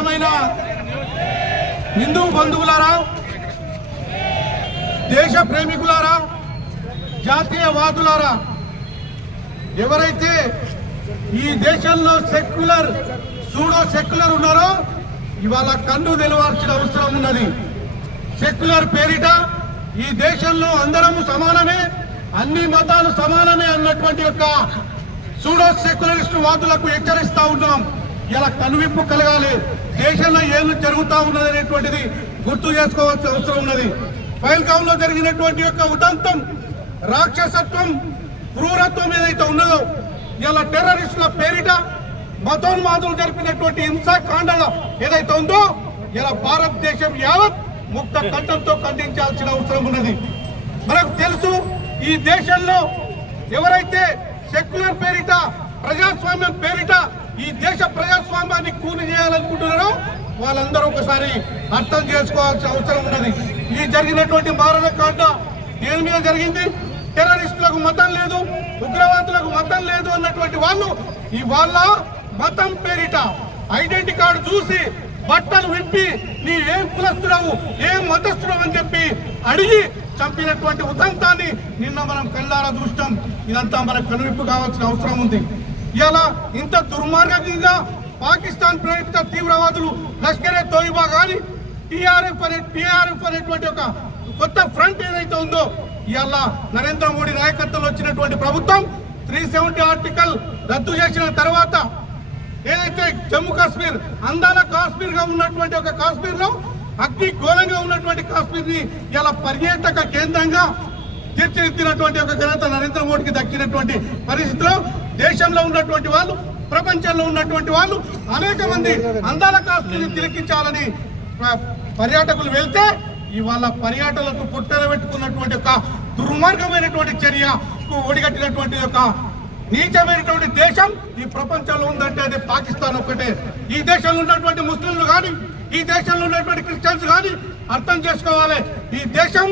ప్రియమైన హిందూ బంధువులారా, దేశ ప్రేమికులారా, జాతీయవాదులారా, ఎవరైతే ఈ దేశంలో సూడో సెక్యులర్ ఉన్నారో ఇవాళ కన్ను తెలవాల్సిన అవసరం ఉన్నది. సెక్యులర్ పేరిట ఈ దేశంలో అందరము సమానమే, అన్ని మతాలు సమానమే అన్నటువంటి యొక్క సూడో సెక్యులరిస్ట్ వాదులకు హెచ్చరిస్తా ఉన్నాం. ఇలా కనువిప్పు కలగాలి. దేశంలో ఏం జరుగుతూ ఉన్నది అనేటువంటిది గుర్తు చేసుకోవాల్సిన అవసరం ఉన్నది. పహల్గామ్ లో జరిగినటువంటి యొక్క ఉదంతం, రాక్షసత్వం, క్రూరత్వం ఏదైతే ఉన్నదో, ఇలా టెర్రరిస్టుల పేరిట మతోన్మాదులు జరిపినటువంటి హింసాకాండల ఏదైతే ఉందో, ఇలా భారతదేశం యావత్ ముక్త కంఠంతో ఖండించాల్సిన అవసరం ఉన్నది. మనకు తెలుసు, ఈ దేశంలో ఎవరైతే సెక్యులర్ పేరిట, ప్రజాస్వామ్యం పేరిట ఈ దేశ ప్రజాస్వామ్యాన్ని కూని చేయాలనుకుంటున్నారో వాళ్ళందరూ ఒకసారి అర్థం చేసుకోవాల్సిన అవసరం ఉన్నది. ఈ జరిగినటువంటి మారణకాండ దేని మీద జరిగింది? టెర్రరిస్టులకు మతం లేదు, ఉగ్రవాదులకు మతం లేదు అన్నటువంటి వాళ్ళు ఇవాళ మతం పేరిట ఐడెంటిటీ కార్డు చూసి బట్టలు విప్పి నీ ఏం కులస్తుడవు, ఏం మతస్థుడవు అని చెప్పి అడిగి చంపినటువంటి ఉదంతాన్ని నిన్న మనం కళ్ళారా చూస్తాం. ఇదంతా మనకు కనువిప్పు కావాల్సిన అవసరం ఉంది. ఇలా ఇంత దుర్మార్గంగా పాకిస్తాన్ ప్రేరిత తీవ్రవాదులు లష్కరే తోయిబా కానీ టీఆర్ఎఫ్ అనేటువంటి ఒక కొత్త ఫ్రంట్ ఏదైతే ఉందో, ఇవాళ నరేంద్ర మోడీ నాయకత్వంలో వచ్చినటువంటి ప్రభుత్వం 370 ఆర్టికల్ రద్దు చేసిన తర్వాత ఏదైతే జమ్మూ కాశ్మీర్ అందాల కాశ్మీర్ గా ఉన్నటువంటి ఒక కాశ్మీర్ లో అగ్నిగోళంగా ఉన్నటువంటి కాశ్మీర్ ని ఇలా పర్యాటక కేంద్రంగా తీర్చిదిద్దినటువంటి ఒక ఘనత నరేంద్ర మోడీకి దక్కినటువంటి పరిస్థితిలో దేశంలో ఉన్నటువంటి వాళ్ళు, ప్రపంచంలో ఉన్నటువంటి వాళ్ళు అనేక మంది అందాల కాశ్మీర్ ని తిలకించాలని పర్యాటకులు వెళ్తే ఇవాళ పర్యాటకులకు పుట్టబెట్టుకున్నటువంటి ఒక దుర్మార్గమైనటువంటి చర్యకు ఒడిగట్టినటువంటి ఒక నీచమైనటువంటి దేశం ఈ ప్రపంచంలో ఉందంటే అది పాకిస్తాన్ ఒక్కటే. ఈ దేశంలో ఉన్నటువంటి ముస్లింలు కానీ, ఈ దేశంలో ఉన్నటువంటి క్రిస్టియన్స్ కానీ అర్థం చేసుకోవాలి. ఈ దేశం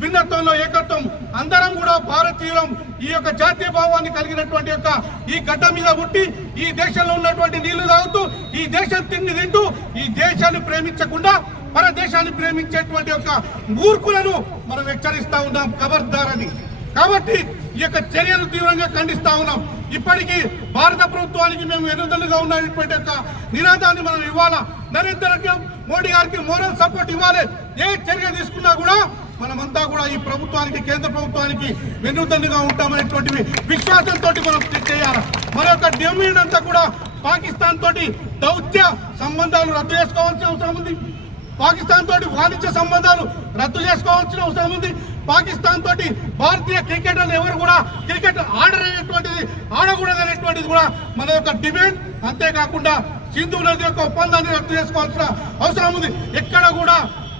భిన్నత్వంలో ఏకత్వం, అందరం కూడా భారతీయులం. ఈ యొక్క జాతీయ భావాన్ని కలిగినటువంటి యొక్క ఈ గడ్డ మీద పుట్టి ఈ దేశంలో ఉన్నటువంటి నీళ్లు తాగుతూ, ఈ దేశం తిండి తింటూ, ఈ దేశాన్ని ప్రేమించకుండా మన దేశాన్ని ప్రేమించేటువంటి యొక్క మూర్ఖులను మనం హెచ్చరిస్తా ఉన్నాం, ఖబర్దారని. కాబట్టి ఈ యొక్క చర్యలు తీవ్రంగా ఖండిస్తా ఉన్నాం. ఇప్పటికీ భారత ప్రభుత్వానికి మేము ఎన్నుదలుగా ఉన్నటువంటి యొక్క నినాదాన్ని మనం ఇవ్వాలా. నరేంద్ర మోడీ గారికి మోరల్ సపోర్ట్ ఇవ్వాలి. ఏ చర్య తీసుకున్నా కూడా మనమంతా కూడా ఈ ప్రభుత్వానికి, కేంద్ర ప్రభుత్వానికి వెన్నుదన్నుగా ఉంటామనేటువంటి విశ్వాసంతో మనం చేయాలి. మన యొక్క డిమాండ్ అంతా కూడా పాకిస్తాన్ తోటి దౌత్య సంబంధాలు రద్దు చేసుకోవాల్సిన అవసరం ఉంది. పాకిస్తాన్ తోటి వాణిజ్య సంబంధాలు రద్దు చేసుకోవాల్సిన అవసరం ఉంది. పాకిస్తాన్ తోటి భారతీయ క్రికెటర్లు ఎవరు కూడా క్రికెట్ ఆడకూడదనేటువంటిది కూడా మన యొక్క డిమాండ్. అంతేకాకుండా సింధు నది యొక్క ఒప్పందాన్ని రద్దు చేసుకోవాల్సిన అవసరం ఉంది. ఎక్కడ కూడా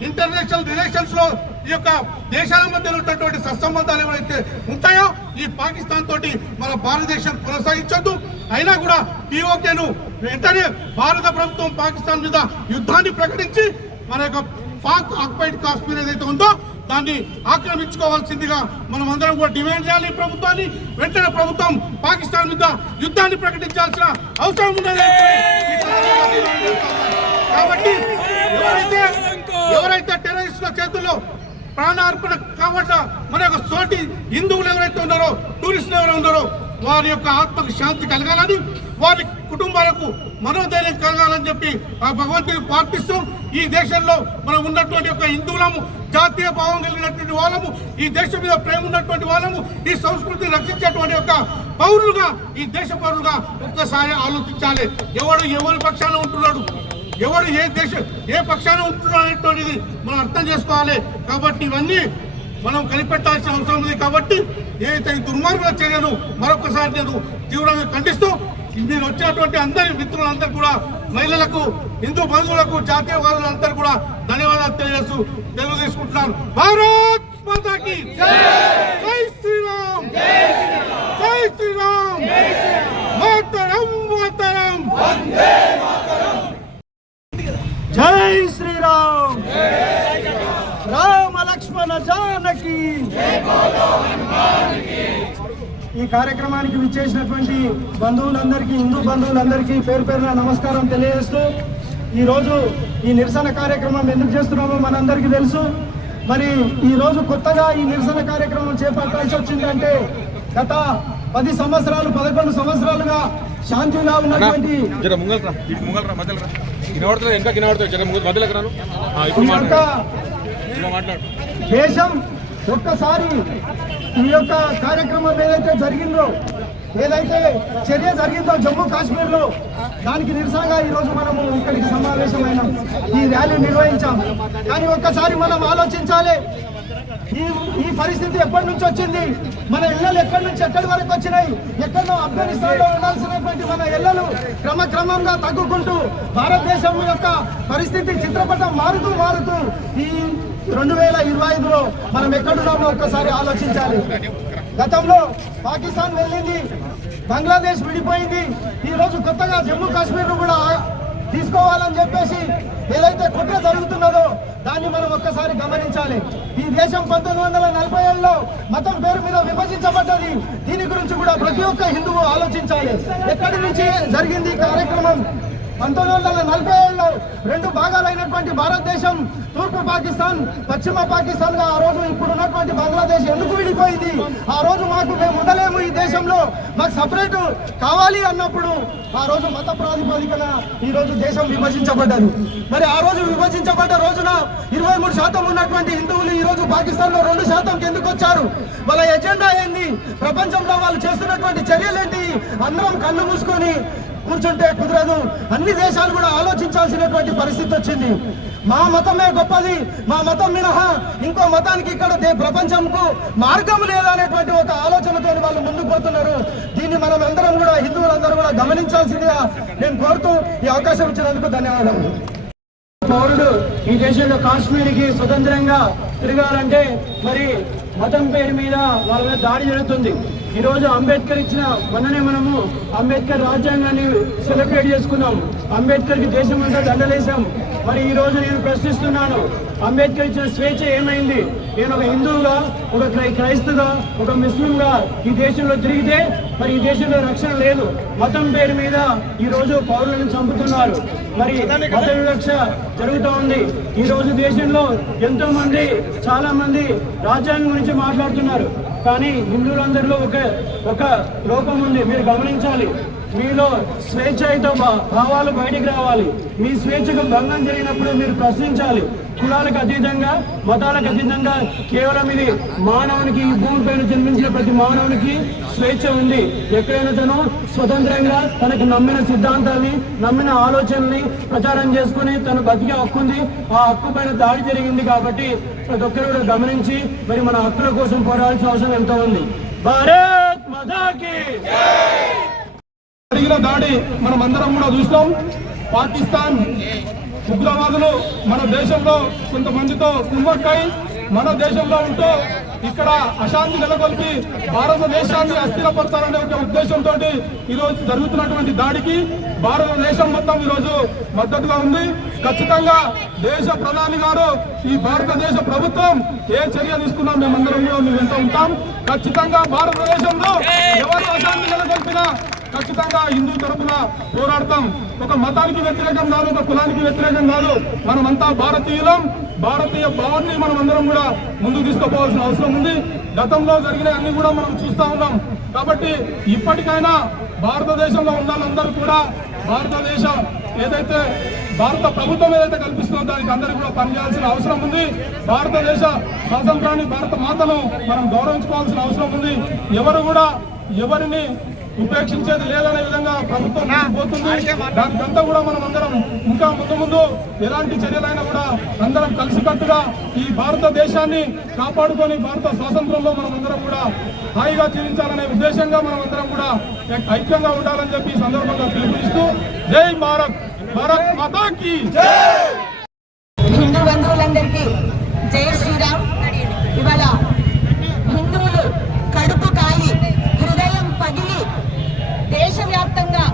ఇంటర్నేషనల్ రిలేషన్స్ లో ఈ యొక్క దేశాల మధ్య ఉన్నటువంటి సత్సంబంధాలు ఏవైతే ఉంటాయో ఈ పాకిస్తాన్ తోటి మన భారతదేశం కొనసాగించొద్దు. అయినా కూడా పిఓకేను వెంటనే భారత ప్రభుత్వం పాకిస్తాన్ మీద యుద్ధాన్ని ప్రకటించి మన యొక్క పాక్ ఆక్యుపైడ్ కాశ్మీర్ ఏదైతే ఉందో దాన్ని ఆక్రమించుకోవాల్సిందిగా మనం అందరం కూడా డిమాండ్ చేయాలి. ప్రభుత్వాన్ని వెంటనే ప్రభుత్వం పాకిస్తాన్ మీద యుద్ధాన్ని ప్రకటించాల్సిన అవసరం ఉన్నది. కాబట్టి ఎవరైతే టెర్రరిస్టుల చేతుల్లో ప్రాణార్పణ కాబట్టి మన యొక్క సోటి హిందువులు ఎవరైతే ఉన్నారో, టూరిస్టులు ఎవరైతే ఉన్నారో వారి యొక్క ఆత్మకు శాంతి కలగాలని, వారి కుటుంబాలకు మనోధైర్యం కలగాలని చెప్పి ఆ భగవంతుని ప్రార్థిస్తూ ఈ దేశంలో మనం ఉన్నటువంటి యొక్క హిందువులము, జాతీయ భావం కలిగినటువంటి వాళ్ళము, ఈ దేశం మీద ప్రేమ ఉన్నటువంటి వాళ్ళము, ఈ సంస్కృతిని రక్షించేటువంటి యొక్క పౌరులుగా, ఈ దేశ పౌరులుగా ఒక్కసారి ఆలోచించాలి. ఎవరి పక్షాన ఉంటున్నాడు, ఎవడు ఏ పక్షాన ఉంటున్నాడు అనేటువంటిది మనం అర్థం చేసుకోవాలి. కాబట్టి ఇవన్నీ మనం కనిపెట్టాల్సిన అవసరం ఉంది. కాబట్టి ఏదైతే దుర్మార్గుల చర్యలు మరొకసారి నేను తీవ్రంగా ఖండిస్తూ మీరు వచ్చినటువంటి అందరి మిత్రులందరూ కూడా, మహిళలకు, హిందూ బంధువులకు, జాతీయవాదులందరూ కూడా ధన్యవాదాలు తెలియజేస్తూ తెలుగు తీసుకుంటున్నాను. భారత్ మాతాకి జై శ్రీరామ్, జై శ్రీరామ్, మాతరం మాతరం, జై శ్రీరామ్, రామ లక్ష్మణ జానకి. ఈ కార్యక్రమానికి విచ్చేసినటువంటి బంధువులందరికీ, హిందూ బంధువులందరికీ పేరు పేరున నమస్కారం తెలియజేస్తూ, ఈరోజు ఈ నిరసన కార్యక్రమం ఎందుకు చేస్తున్నామో మనందరికీ తెలుసు. మరి ఈరోజు కొత్తగా ఈ నిరసన కార్యక్రమం చేపట్టాల్సి వచ్చిందంటే గత 10 సంవత్సరాలు 11 సంవత్సరాలుగా శాంతిగా ఉన్నటువంటి దేశం ఒక్కసారి ఈ యొక్క కార్యక్రమం ఏదైతే జరిగిందో, ఏదైతే చర్య జరిగిందో జమ్మూ కాశ్మీర్లో, దానికి నిరసనగా ఈరోజు మనము ఇక్కడికి సమావేశమైనాం, ఈ ర్యాలీ నిర్వహించాం. కానీ ఒక్కసారి మనం ఆలోచించాలి, ఈ పరిస్థితి ఎప్పటి నుంచి వచ్చింది, మన ఇళ్ళలు ఎక్కడి నుంచి ఎక్కడి వరకు వచ్చినాయి. ఎక్కడో ఆఫ్ఘనిస్తాన్లో ఉండాల్సినటువంటి మన ఇళ్ళలు క్రమక్రమంగా తగ్గుకుంటూ భారతదేశం యొక్క పరిస్థితి చిత్రపటం మారుతూ ఈ 2025లో మనం ఎక్కడున్నామో ఒక్కసారి ఆలోచించాలి. గతంలో పాకిస్తాన్ వెళ్ళింది, బంగ్లాదేశ్ విడిపోయింది, ఈరోజు కొత్తగా జమ్మూ కాశ్మీర్ కూడా తీసుకోవాలని చెప్పేసి ఏదైతే కుట్ర జరుగుతున్నదో దాన్ని మనం ఒక్కసారి గమనించాలి. ఈ దేశం 1947లో మతం పేరు మీద విభజించబడ్డది. దీని గురించి కూడా ప్రతి ఒక్క హిందువు ఆలోచించాలి. ఎక్కడి నుంచి జరిగింది ఈ కార్యక్రమం? 1947లో 2 భాగాలైనటువంటి భారతదేశం, తూర్పు పాకిస్తాన్, పశ్చిమ పాకిస్తాన్ గా ఆ రోజు ఇప్పుడున్నటువంటి బంగ్లాదేశ్ ఎందుకు విడిపోయింది? ఆ రోజు మేము ఉండలేము ఈ దేశంలో, మాకు సపరేట్ కావాలి అన్నప్పుడు ఆ రోజు మత ప్రాతిపదికన ఈ రోజు దేశం విభజించబడ్డది. మరి ఆ రోజు విభజించబడ్డ రోజున 23% ఉన్నటువంటి హిందువులు ఈ రోజు పాకిస్తాన్ లో 2% ఎందుకు వచ్చారు? వాళ్ళ ఎజెండా ఏంది? ప్రపంచంలో వాళ్ళు చేస్తున్నటువంటి చర్యలేంటి? అందరం కళ్ళు మూసుకొని కూర్చుంటే కుదరదు. అన్ని దేశాలు కూడా ఆలోచించాల్సినటువంటి పరిస్థితి వచ్చింది. మా మతమే గొప్పది, మా మతం మినహా ఇంకో మతానికి ఇక్కడ ప్రపంచంకు మార్గం లేదనేటువంటి ఒక ఆలోచనతో వాళ్ళు ముందుకు పోతున్నారు. దీన్ని మనం అందరం కూడా, హిందువులందరూ కూడా గమనించాల్సిందిగా నేను కోరుతూ ఈ అవకాశం ఇచ్చినందుకు ధన్యవాదాలు. పౌరుడు ఈ దేశంలో కాశ్మీర్కి స్వతంత్రంగా తిరగాలంటే మరి మతం పేరు మీద వాళ్ళ మీద దాడి జరుగుతుంది. ఈరోజు అంబేద్కర్ ఇచ్చిన మొన్ననే మనము అంబేద్కర్ రాజ్యాంగాన్ని సెలబ్రేట్ చేసుకున్నాం. అంబేద్కర్కి దేశమంతా దండలేసాం. మరి ఈ రోజు నేను ప్రశ్నిస్తున్నాను, అంబేద్కర్ ఇచ్చిన స్వేచ్ఛ ఏమైంది? నేను ఒక హిందువుగా, ఒక క్రైస్తవుగా, ఒక ముస్లింగా ఈ దేశంలో తిరిగితే మరి ఈ దేశంలో రక్షణ లేదు. మతం పేరు మీద ఈ రోజు పౌరులను చంపుతున్నారు. మరి మత వివక్ష జరుగుతూ ఉంది. ఈ రోజు దేశంలో ఎంతో మంది, చాలా మంది రాజ్యాంగం గురించి మాట్లాడుతున్నారు. కానీ హిందువులందరిలో ఒక లోపం ఉంది, మీరు గమనించాలి. మీలో స్వేచ్ఛతో భావాలు బయటికి రావాలి. మీ స్వేచ్ఛకు భంగం జరిగినప్పుడు మీరు ప్రశ్నించాలి. కులాలకు అతీతంగా, మతాలకు అతీతంగా కేవలం ఇది మానవునికి, ఈ భూమిపైన జన్మించిన ప్రతి మానవునికి స్వేచ్ఛ ఉంది. ఎక్కడైనా తను స్వతంత్రంగా తనకు నమ్మిన సిద్ధాంతాన్ని, నమ్మిన ఆలోచనల్ని ప్రచారం చేసుకుని తను బతికే హక్కు ఉంది. ఆ హక్కు పైన దాడి జరిగింది కాబట్టి ప్రతి ఒక్కరు కూడా గమనించి మరి మన హక్కుల కోసం పోరాడాల్సిన అవసరం ఎంతో ఉంది. భారత్ మాతాకి జరిగిన దాడి మనం అందరం కూడా చూస్తాం. పాకిస్తాన్ ఉగ్రవాదులు మన దేశంలో కొంతమందితో కుమ్మక్కై మన దేశంలో ఉంటూ ఇక్కడ అశాంతి నెలకొల్పి భారతదేశాన్ని అస్థిరపడతారనే ఒక ఉద్దేశంతో ఈరోజు జరుగుతున్నటువంటి దాడికి భారతదేశం మొత్తం ఈరోజు మద్దతుగా ఉంది. ఖచ్చితంగా దేశ ప్రధాని గారు, ఈ భారతదేశ ప్రభుత్వం ఏ చర్య తీసుకున్నా మేమందరం కూడా మేము వెంట ఉంటాం. ఖచ్చితంగా భారతదేశంలో ఎవరు అశాంతి నెలకొల్పినా ఖచ్చితంగా హిందూ తరఫున పోరాడతాం. ఒక మతానికి వ్యతిరేకం కాదు, ఒక కులానికి వ్యతిరేకం కాదు. మనమంతా భారతీయులం. భారతీయ భావాన్ని మనం అందరం కూడా ముందుకు తీసుకుపోవాల్సిన అవసరం ఉంది. గతంలో జరిగిన అన్ని కూడా మనం చూస్తూ ఉన్నాం. కాబట్టి ఇప్పటికైనా భారతదేశంలో ఉన్న వాళ్ళందరూ కూడా భారతదేశం ఏదైతే భారత ప్రభుత్వం ఏదైతే కల్పిస్తుందో దానికి అందరికీ కూడా పనిచేయాల్సిన అవసరం ఉంది. భారతదేశ స్వాతంత్రాన్ని, భారత మాతను మనం గౌరవించుకోవాల్సిన అవసరం ఉంది. ఎవరు కూడా ఎవరిని ఉపేక్షించేది లేదనే విధంగా ప్రభుత్వం పోతుంది. దానికంతా కూడా మనం అందరం ఇంకా ముందు ఎలాంటి చర్యలైనా కూడా అందరం కలిసికట్టుగా ఈ భారతదేశాన్ని కాపాడుకొని భారత స్వాతంత్రంలో మనం అందరం కూడా హాయిగా జీవించాలనే ఉద్దేశంగా మనం అందరం కూడా ఐక్యంగా ఉండాలని చెప్పి ఈ సందర్భంగా పిలుపునిస్తూ జై భారత్, భారత్ మాతాకి జై. హిందూ బంధువులందరికీ జై శ్రీరామ్. ఇవాళ హిందువులు కడుపు కాలి, హృదయం పగిలి దేశవ్యాప్తంగా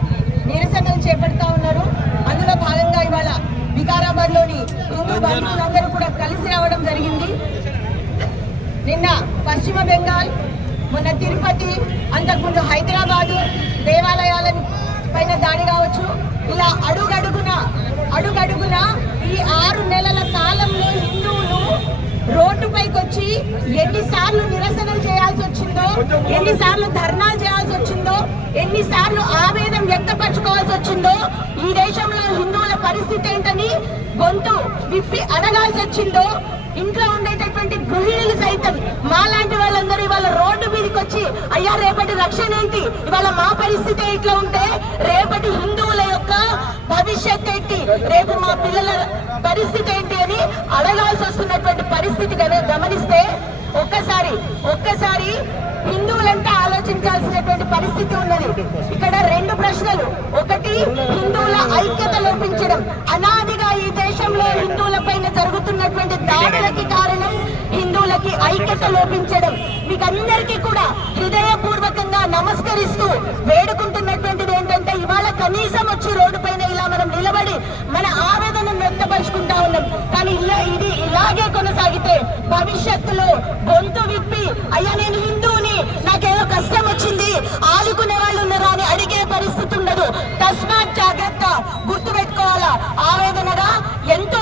నిరసనలు చేపడతా ఉన్నారు. అందులో భాగంగా ఇవాళ వికారాబాద్ లోని హిందూ బంధువులందరూ కూడా కలిసి రావడం జరిగింది. నిన్న పశ్చిమ బెంగాల్, మొన్న తిరుపతి, అంతకుముందు హైదరాబాదు దేవాలయాలను పైన దాడి కావచ్చు, ఇలా అడుగడుగున ఈ 6 నెలల కాలంలో హిందువులు రోడ్డుపైకి వచ్చి ఎన్నిసార్లు నిరసనలు చేయాల్సి వచ్చిందో, ఎన్నిసార్లు ధర్నాలు చేయాల్సి వచ్చిందో, ఎన్నిసార్లు ఆవేదన వ్యక్తపరచుకోవాల్సి వచ్చిందో, ఈ దేశంలో హిందువుల పరిస్థితి ఏంటని గొంతు విప్పి అడగాల్సి వచ్చిందో, ఇంట్లో ఉండేటటువంటి గృహిణులు సైతం మాలాంటి వాళ్ళందరూ ఇవాళ రోడ్డు మీదకి వచ్చి అయ్యా రేపటి రక్షణ ఏంటి, ఇవాళ మా పరిస్థితి ఇట్లా ఉంటే రేపటి హిందువుల యొక్క భవిష్యత్ ఏంటి, రేపు మా పిల్లల పరిస్థితి ఏంటి అని అడగాల్సి వస్తున్నటువంటి పరిస్థితి గమనిస్తే ఒక్కసారి హిందువులంతా ఆలోచించాల్సినటువంటి పరిస్థితి ఉన్నది. ఇక్కడ 2 ప్రశ్నలు. ఒకటి, హిందువుల ఐక్యత లోపించడం. అనాదిగా ఈ దేశంలో హిందువుల పైన జరుగుతున్నటువంటి దాడులకి కారణం హిందువులకి ఐక్యత లోపించడం. మీకు అందరికీ కూడా హృదయపూర్వకంగా నమస్కరిస్తూ వేడుకుంటున్నటువంటిది ఏంటంటే ఇవాళ కనీసం వచ్చి రోడ్డు పైన ఇలా మనం నిలబడి మన ఆవేదనను వ్యక్తపరుచుకుంటా ఉన్నాం. కానీ ఇది ఇలాగే కొనసాగితే భవిష్యత్తులో గొంతు విప్పి అయ్యా నేను హిందువుని, నాకేదో కష్టం వచ్చింది, ఆదుకునే వాళ్ళు ఉన్నారా అని అడిగే పరిస్థితి ఉండదు. తస్మాత్ జాగ్రత్త, గుర్తుపెట్టుకోవాలా. ఆవేదనగా ఎంతో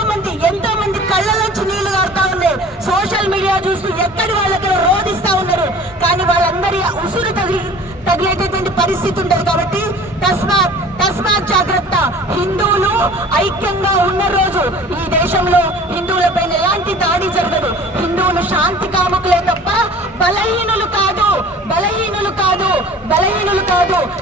మంది కళ్ళలోంచి నీళ్లు కారుతా ఉన్నాయి. సోషల్ మీడియా చూస్తూ ఎక్కడి వాళ్ళకి రోధిస్తా ఉన్నారు. కానీ వాళ్ళందరి ఉసురు తగిలేటటువంటి పరిస్థితి ఉండదు. కాబట్టి తస్మాత్ జాగ్రత్త. హిందువులు ఐక్యంగా ఉన్న రోజు ఈ దేశంలో హిందువులపైన ఎలాంటి దాడి జరగదు. హిందువులు శాంతి కాముకులే తప్ప బలహీనులు కాదు.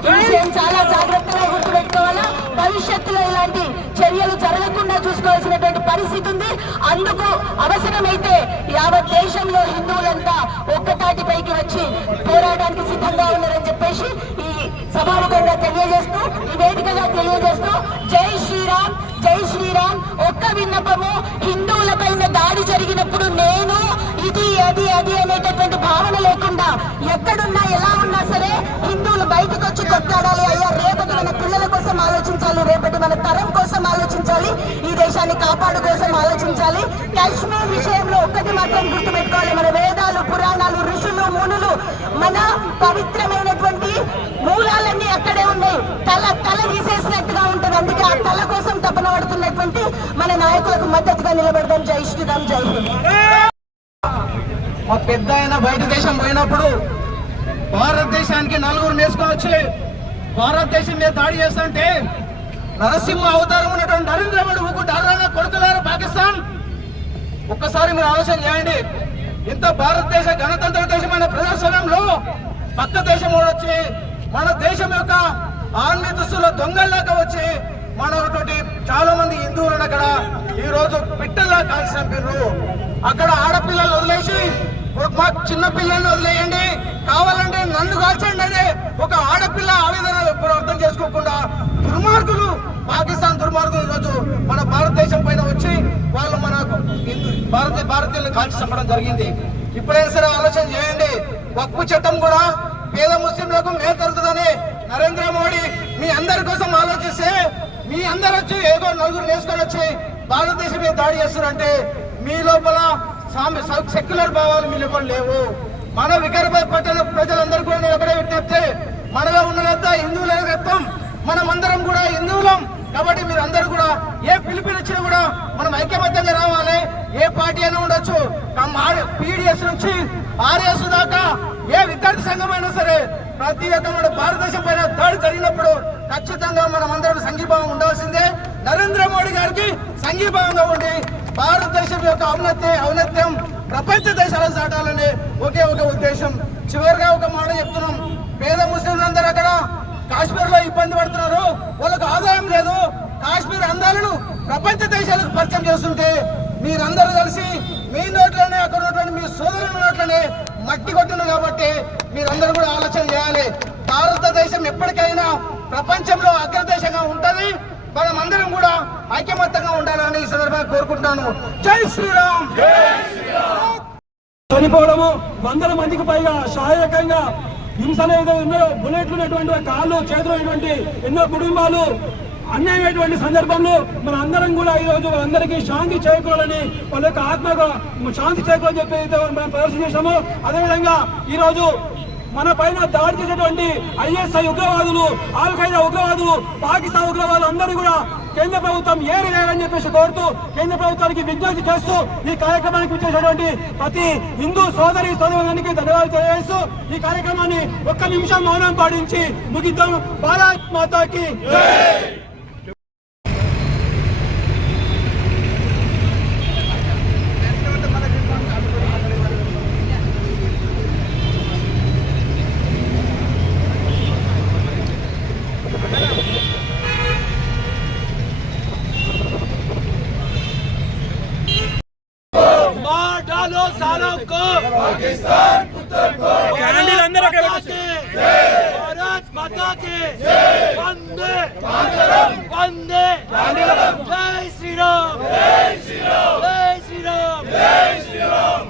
ఈ విషయం చాలా జాగ్రత్తగా గుర్తుపెట్టుకోవాలా. భవిష్యత్తులో ఇలాంటి చర్యలు జరగకుండా చూసుకోవాల్సినటువంటి పరిస్థితి ఉంది. అందుకు అవసరమైతే యావత్ దేశంలో హిందువులంతా ఒక్కతాటిపైకి వచ్చి పోరాటానికి సిద్ధంగా ఉన్నారని చెప్పేసి ఈ సభాముఖంగా తెలియజేస్తూ, ఈ వేదికగా తెలియజేస్తూ జై శ్రీరామ్. ఒక్క విన్నపము, హిందువుల పైన దాడి జరిగినప్పుడు నేను ఇది అది అనేటటువంటి భావన లేకుండా ఎక్కడున్నా ఎలా ఉన్నా సరే హిందువులు బయటకు వచ్చి కొట్లాడాలి. అయ్యా రేపటి మన పిల్లల కోసం ఆలోచించాలి, రేపటి మన తరం కోసం ఆలోచించాలి, ఈ దేశాన్ని కాపాడు కోసం ఆలోచించాలి. కాశ్మీర్ విషయంలో ఒక్కటి మాత్రం గుర్తుపెట్టుకోవాలి, మన వేదాలు, పురాణాలు, ఋషులు, మునులు, మన పవిత్రమైనటువంటి మూలాలన్నీ అక్కడే ఉన్నాయి. తల తీసేసినట్టుగా ఉంటుంది. అందుకే ఆ తల కోసం తపన పడుతున్నటువంటి మన నాయకులకు మద్దతుగా నిలబడదాం. జై శ్రీరామ్, జై హింద్. మా పెద్ద ఆయన బయట దేశం పోయినప్పుడు భారతదేశానికి 4 నేసుకొని వచ్చి భారతదేశం మీద దాడి చేస్తుంటే నరసింహ అవతారం ఉన్నటువంటి నరేంద్ర మోడీ ఊరుకుంటారా కొడుకులారా పాకిస్తాన్? ఒక్కసారి మీరు ఆలోచన చేయండి. ఇంత భారతదేశ గణతంత్ర దేశమైన ప్రజాస్వామ్యంలో పక్క దేశం వచ్చి మన దేశం యొక్క ఆన్మీ దుస్తుల్లో దొంగల్లాగా వచ్చి మనటువంటి చాలా మంది హిందువులను అక్కడ ఈ రోజు పిట్టల్లా కాల్చి చంపారు. అక్కడ ఆడపిల్లలు వదిలేసి మాకు చిన్న పిల్లల్ని వదిలేయండి, కావాలంటే నన్ను కాల్చండి అనే ఒక ఆడపిల్ల ఆవేదన ఎప్పుడు అర్థం చేసుకోకుండా దుర్మార్గులు, పాకిస్తాన్ దుర్మార్గులు ఈరోజు మన భారతదేశం పైన వచ్చి వాళ్ళు మన భారతీయులను కాల్చి చంపడం జరిగింది. ఇప్పుడైనా సరే ఆలోచన చేయండి. వక్ఫ్ చట్టం కూడా పేద ముస్లింలకు మేలు జరుగుతుందని నరేంద్ర మోడీ మీ అందరి కోసం ఆలోచిస్తే మీ అందరు వచ్చి ఏదో 4 నేసుకొని వచ్చి భారతదేశం మీద దాడి చేస్తున్నారంటే మీ లోపల సెక్యులర్ భావాలు మీ లోపల లేవు. మన వికారాబాద్ పట్టణ ప్రజలందరూ కూడా నేను ఒకటే విజ్ఞప్తి, మనలో ఉన్నదంతా హిందువుల రక్తం, మనమందరం కూడా హిందువులం. కాబట్టి మీరు అందరూ కూడా ఏ పిలుపునిచ్చినా కూడా మనం ఐక్యమత్యంగా రావాలి. ఏ పార్టీ అయినా ఉండొచ్చు, పీడిఎస్ నుంచి ఆర్ఎస్ దాకా ఏ విద్యార్థి సంఘమైనా సరే ప్రతి ఒక్క మన భారతదేశం పైన దాడి జరిగినప్పుడు ఖచ్చితంగా మనం అందరం సంఘీభావం ఉండాల్సిందే. నరేంద్ర మోడీ గారికి సంఘీభావంగా ఉండి భారతదేశం యొక్క ఔన్నత్యం ప్రపంచ దేశాలకు చాటాలనే ఒకే ఒక ఉద్దేశం. చివరిగా ఒక మాట చెప్తున్నాం, పేద ముస్లింలందరూ అక్కడ కాశ్మీర్ లో ఇబ్బంది పడుతున్నారు, వాళ్ళకు ఆదాయం లేదు. కాశ్మీర్ అందాలను ప్రపంచ దేశాలకు పరిచయం చేస్తుంటే మీరందరూ కలిసి మీ నోట్లోనే అక్కడ ఉన్నటువంటి మీ సోదరుల నోట్లోనే మట్టి కొట్టినారు. కాబట్టి మీరందరూ కూడా ఆలోచన చేయాలి. భారతదేశం ఎప్పటికైనా ప్రపంచంలో అగ్రదేశంగా ఉంటది. మనమందరం కూడా ఐక్యమత్యంగా ఉండాలని ఈ సందర్భంగా కోరుకుంటున్నాను. జై శ్రీరామ్. చనిపోవడము, 100 మందికి పైగా శారీరకంగా హింసలు ఏదో ఉన్నాయో, బుల్లెట్లు ఉన్నటువంటి కాళ్ళు చేతులైనటువంటి ఎన్నో కుటుంబాలు అన్యాయమైనటువంటి సందర్భంలో మన అందరం కూడా ఈరోజు అందరికీ శాంతి చేకూరాలని, వాళ్ళ యొక్క ఆత్మకు శాంతి చేకూరని చెప్పి మనం ప్రదర్శన చేశాము. అదేవిధంగా ఈరోజు మన పైన దాడి చేసేటువంటి ISI ఉగ్రవాదులు, ఆల్ ఖైదా ఉగ్రవాదులు, పాకిస్తాన్ ఉగ్రవాదులు అందరూ కూడా కేంద్ర ప్రభుత్వం ఏరిలేరని చెప్పేసి కోరుతూ కేంద్ర ప్రభుత్వానికి విజ్ఞప్తి చేస్తూ ఈ కార్యక్రమానికి ఇచ్చేసినటువంటి ప్రతి హిందూ సోదరునికి ధన్యవాదాలు తెలియజేస్తూ ఈ కార్యక్రమాన్ని 1 నిమిషం మౌనం పాటించి ముగిద్దాం. భారత్ మాతాకి डालो सालों को पाकिस्तान कैंडल अंदर रखे भारत माता के वंदे वंदे जय श्री राम जय श्री राम जय श्री राम जय श्री राम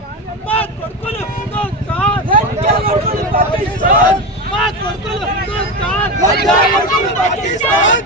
मत कोडकुलु हिंदुस्तान लज्जा कोडकुलु पाकिस्तान मत कोडकुलु हिंदुस्तान लज्जा कोडकुलु पाकिस्तान